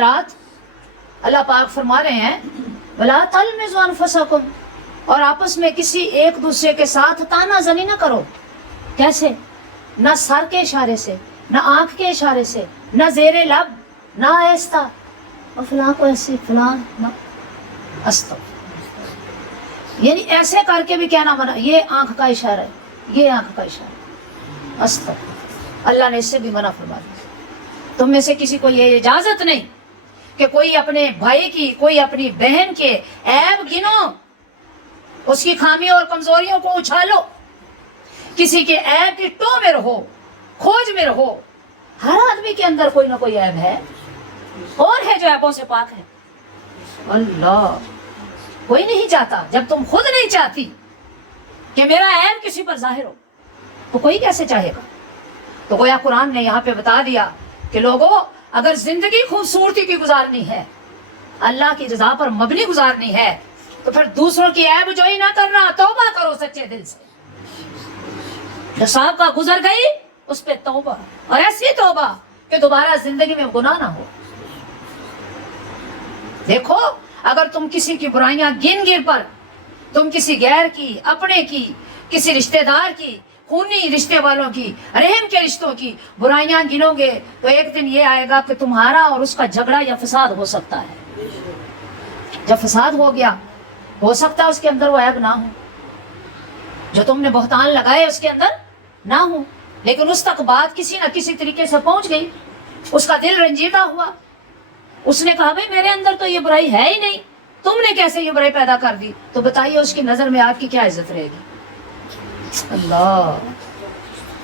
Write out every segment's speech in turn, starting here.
رات اللہ پاک فرما رہے ہیں وَلَا تَلْمِزُوا أَنفُسَكُمْ، اور آپس میں کسی ایک دوسرے کے ساتھ تانا زنی نہ کرو۔ کیسے؟ نہ سر کے اشارے سے، نہ آنکھ کے اشارے سے، نہ زیر لب، نہ آہستہ اور فلاں کو ایسے فلاں نہ استغفر، یعنی ایسے کر کے بھی کہنا منع، یہ آنکھ کا اشارہ ہے، یہ آنکھ کا اشارہ ہے، استغفر، اللہ نے اس سے بھی منع فرما دیا۔ تم میں سے کسی کو یہ اجازت نہیں کہ کوئی اپنے بھائی کی، کوئی اپنی بہن کے عیب گنو، اس کی خامیوں اور کمزوریوں کو اچھالو، کسی کے عیب کی ٹو میں رہو، کھوج میں رہو۔ ہر آدمی کے اندر کوئی نہ کوئی عیب ہے، اور ہے جو عیبوں سے پاک ہے اللہ۔ کوئی نہیں چاہتا، جب تم خود نہیں چاہتی کہ میرا عیب کسی پر ظاہر ہو تو کوئی کیسے چاہے گا؟ تو گویا قرآن نے یہاں پہ بتا دیا کہ لوگوں، اگر زندگی خوبصورتی کی گزارنی ہے، اللہ کی رضا پر مبنی گزارنی ہے، تو پھر دوسروں کی عیب جوئی نہ کرنا، توبہ کرو سچے دل سے۔ جو صاحب کا گزر گئی اس پہ توبہ، اور ایسی توبہ کہ دوبارہ زندگی میں گناہ نہ ہو۔ دیکھو، اگر تم کسی کی برائیاں گن گن پر، تم کسی غیر کی، اپنے کی، کسی رشتہ دار کی، خونی رشتے والوں کی، رحم کے رشتوں کی برائیاں گنو گے تو ایک دن یہ آئے گا کہ تمہارا اور اس کا جھگڑا یا فساد ہو سکتا ہے۔ جب فساد ہو گیا، ہو سکتا ہے اس کے اندر وہ عیب نہ ہو، جو تم نے بہتان لگائے اس کے اندر نہ ہو، لیکن اس تک بات کسی نہ کسی طریقے سے پہنچ گئی، اس کا دل رنجیدہ ہوا، اس نے کہا بھئی میرے اندر تو یہ برائی ہے ہی نہیں، تم نے کیسے یہ برائی پیدا کر دی؟ تو بتائیے اس کی نظر میں آپ کی کیا عزت رہے گی؟ اللہ،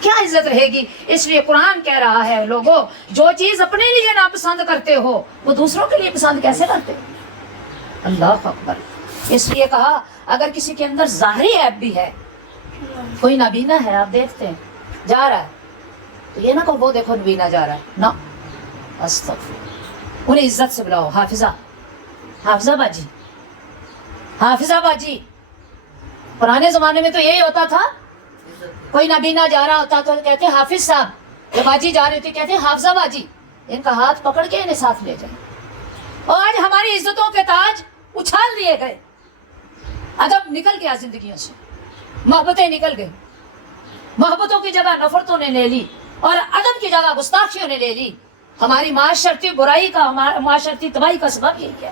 کیا عزت رہے گی؟ اس لیے قرآن کہہ رہا ہے لوگوں، جو چیز اپنے لیے ناپسند کرتے ہو وہ دوسروں کے لیے پسند کیسے کرتے ہو؟ اللہ اکبر۔ اس لیے کہا اگر کسی کے اندر ظاہری عیب بھی ہے، کوئی نابینا ہے، آپ دیکھتے ہیں جا رہا ہے تو یہ نہ کہو وہ دیکھو نابینا جا رہا ہے، نہ، استغفر، انہیں عزت سے بلاؤ، حافظہ، حافظہ باجی، حافظہ باجی۔ پرانے زمانے میں تو یہی ہوتا تھا، کوئی نابینا جا رہا ہوتا تو کہتے حافظ صاحب، جو باجی جا رہی تھی کہتے حافظہ باجی، ان کا ہاتھ پکڑ کے انہیں ساتھ لے جائیں۔ اور آج ہماری عزتوں کے تاج اچھال دیے گئے، ادب نکل گیا زندگیوں سے، محبتیں نکل گئی، محبتوں کی جگہ نفرتوں نے لے لی، اور ادب کی جگہ گستاخیوں نے لے لی۔ ہماری معاشرتی برائی کا، معاشرتی تباہی کا سبب یہی ہے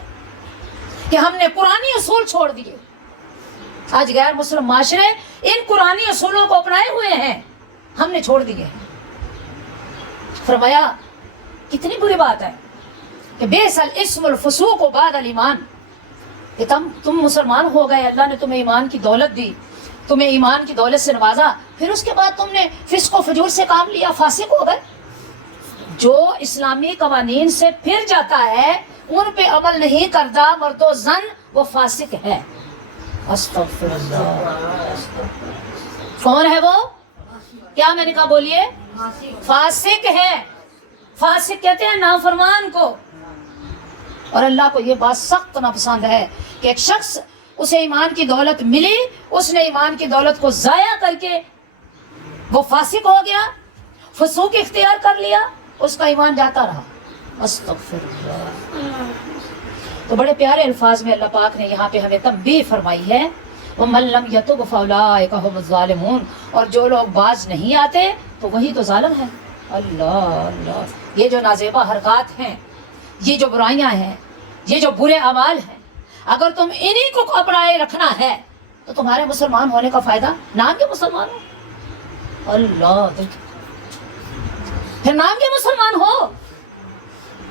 کہ ہم نے قرآنی اصول چھوڑ دیے۔ آج غیر مسلم معاشرے ان قرآنی اصولوں کو اپنائے ہوئے ہیں، ہم نے چھوڑ دیے ہیں۔ فرمایا کتنی بری بات ہے کہ بئس الاسم الفسوق بعد الایمان، کہ تم مسلمان ہو گئے، اللہ نے تمہیں ایمان کی دولت دی، تمہیں ایمان کی دولت سے نوازا، پھر اس کے بعد تم نے فسق و فجور سے کام لیا، فاسق ہو گئے۔ جو اسلامی قوانین سے پھر جاتا ہے، ان پہ عمل نہیں کرتا، مرد و زن، وہ فاسق ہے۔ استغفر اللہ۔ کون ہے وہ؟ کیا میں نے کہا بولیے؟ فاسق ہے۔ فاسق کہتے ہیں نافرمان کو، اور اللہ کو یہ بات سخت ناپسند ہے کہ ایک شخص، اسے ایمان کی دولت ملی، اس نے ایمان کی دولت کو ضائع کر کے وہ فاسق ہو گیا، فسوق اختیار کر لیا، اس کا ایمان جاتا رہا۔ استغفر اللہ۔ تو بڑے پیارے الفاظ میں اللہ پاک نے یہاں پہ ہمیں تنبیہ فرمائی ہے، وَمَن لَّمْ يَتُبْ فَأُولَٰئِكَ هُمُ الظَّالِمُونَ، اور جو لوگ باز نہیں آتے تو وہی تو ظالم ہے۔ اللہ اللہ، یہ جو نازیبہ حرکات ہیں، یہ جو برائیاں ہیں، یہ جو برے اعمال ہیں، اگر تم انہی کو اپنائے رکھنا ہے تو تمہارے مسلمان ہونے کا فائدہ، نام کے مسلمان ہو، اللہ، پھر نام کے مسلمان ہو،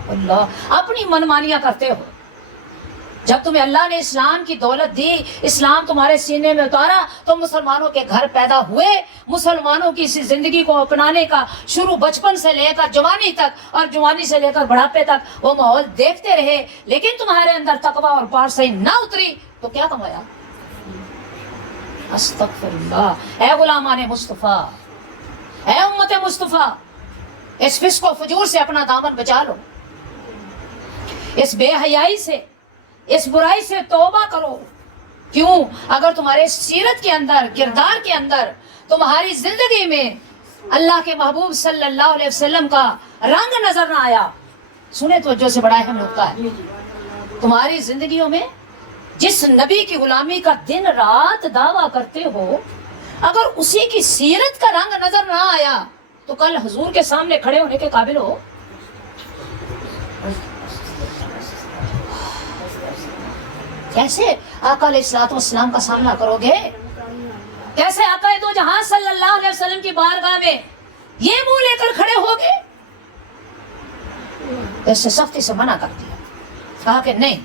اللہ، اپنی منمانیاں کرتے ہو۔ جب تمہیں اللہ نے اسلام کی دولت دی، اسلام تمہارے سینے میں اتارا، تو مسلمانوں کے گھر پیدا ہوئے، مسلمانوں کی اسی زندگی کو اپنانے کا شروع بچپن سے لے کر جوانی تک، اور جوانی سے لے کر بڑھاپے تک وہ ماحول دیکھتے رہے، لیکن تمہارے اندر تقویٰ اور پارسائی نہ اتری تو کیا کمایا؟ استغفر اللہ۔ اے غلامان مصطفیٰ، اے امت مصطفیٰ، اس فسق و فجور سے اپنا دامن بچا لو، اس بے حیائی سے، اس برائی سے توبہ کرو۔ کیوں؟ اگر تمہارے سیرت کے اندر، کردار کے اندر، تمہاری زندگی میں اللہ کے محبوب صلی اللہ علیہ وسلم کا رنگ نظر نہ آیا، سنے توجہ سے، بڑا اہم نقطہ ہے. تمہاری زندگیوں میں جس نبی کی غلامی کا دن رات دعویٰ کرتے ہو، اگر اسی کی سیرت کا رنگ نظر نہ آیا تو کل حضور کے سامنے کھڑے ہونے کے قابل ہو؟ کیسے آقا علیہ الصلوۃ والسلام کا سامنا کرو گے؟ کیسے آقا دو جہاں صلی اللہ علیہ وسلم کی بارگاہ میں یہ منہ لے کر کھڑے ہو گے؟ ایسے سختی سے منع کر دیا، کہا کہ نہیں،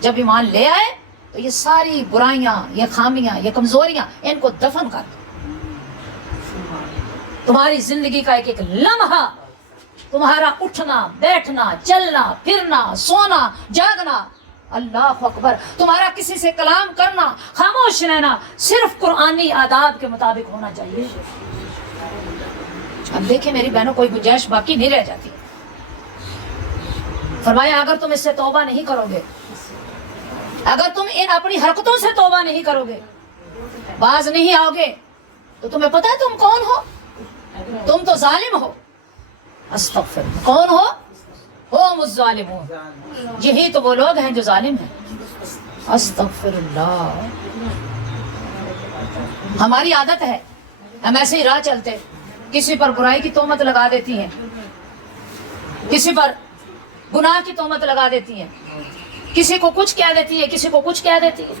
جب ایمان لے آئے تو یہ ساری برائیاں، یہ خامیاں، یہ کمزوریاں، ان کو دفن کر دو. تمہاری زندگی کا ایک ایک لمحہ، تمہارا اٹھنا بیٹھنا چلنا پھرنا سونا جاگنا، اللہ اکبر، تمہارا کسی سے کلام کرنا خاموش رہنا صرف قرآنی آداب کے مطابق ہونا چاہیے. اب دیکھیں میری بہنوں، کوئی گنجائش باقی نہیں رہ جاتی. فرمایا اگر تم اس سے توبہ نہیں کرو گے، اگر تم ان اپنی حرکتوں سے توبہ نہیں کرو گے، باز نہیں آؤ گے، تو تمہیں پتہ ہے تم کون ہو؟ تم تو ظالم ہو. استغفر، کون ہو؟ ہم الظالمون، یہی تو وہ لوگ ہیں جو ظالم ہیں. استغفر اللہ. ہماری عادت ہے ہم ایسے ہی راہ چلتے، کسی پر برائی کی تہمت لگا دیتی ہیں، کسی پر گناہ کی تہمت لگا دیتی ہیں، کسی کو کچھ کہہ دیتی ہے، کسی کو کچھ کہہ دیتی ہے،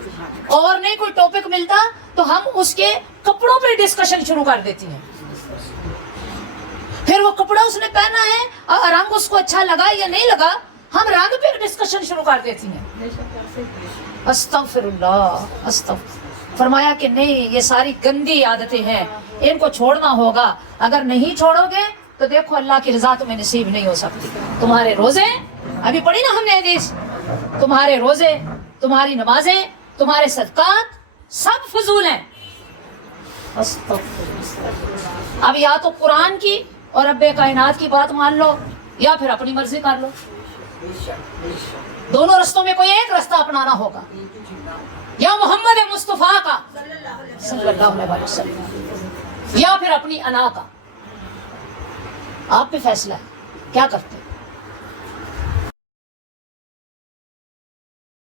اور نہیں کوئی ٹاپک ملتا تو ہم اس کے کپڑوں پہ ڈسکشن شروع کر دیتی ہیں. پھر وہ کپڑا اس نے پہنا ہے اور رنگ اس کو اچھا لگا یا نہیں لگا، ہم رنگ پہ ڈسکشن شروع کر دیتی ہیں. استغفر اللہ. استغفر. فرمایا کہ نہیں، یہ ساری گندی عادتیں ہیں، ان کو چھوڑنا ہوگا. اگر نہیں چھوڑو گے تو دیکھو اللہ کی رضا تمہیں نصیب نہیں ہو سکتی. تمہارے روزے، ابھی پڑھی نا ہم نے حدیث، تمہارے روزے، تمہاری نمازیں، تمہارے صدقات سب فضول ہیں. اب یا تو قرآن کی اور رب کائنات کی بات مان لو یا پھر اپنی مرضی کر لو. دونوں رستوں میں کوئی ایک رستہ اپنانا ہوگا، یا محمد مصطفیٰ کا صلی اللہ علیہ وسلم یا پھر اپنی انا کا. آپ پہ فیصلہ ہے کیا کرتے ہیں.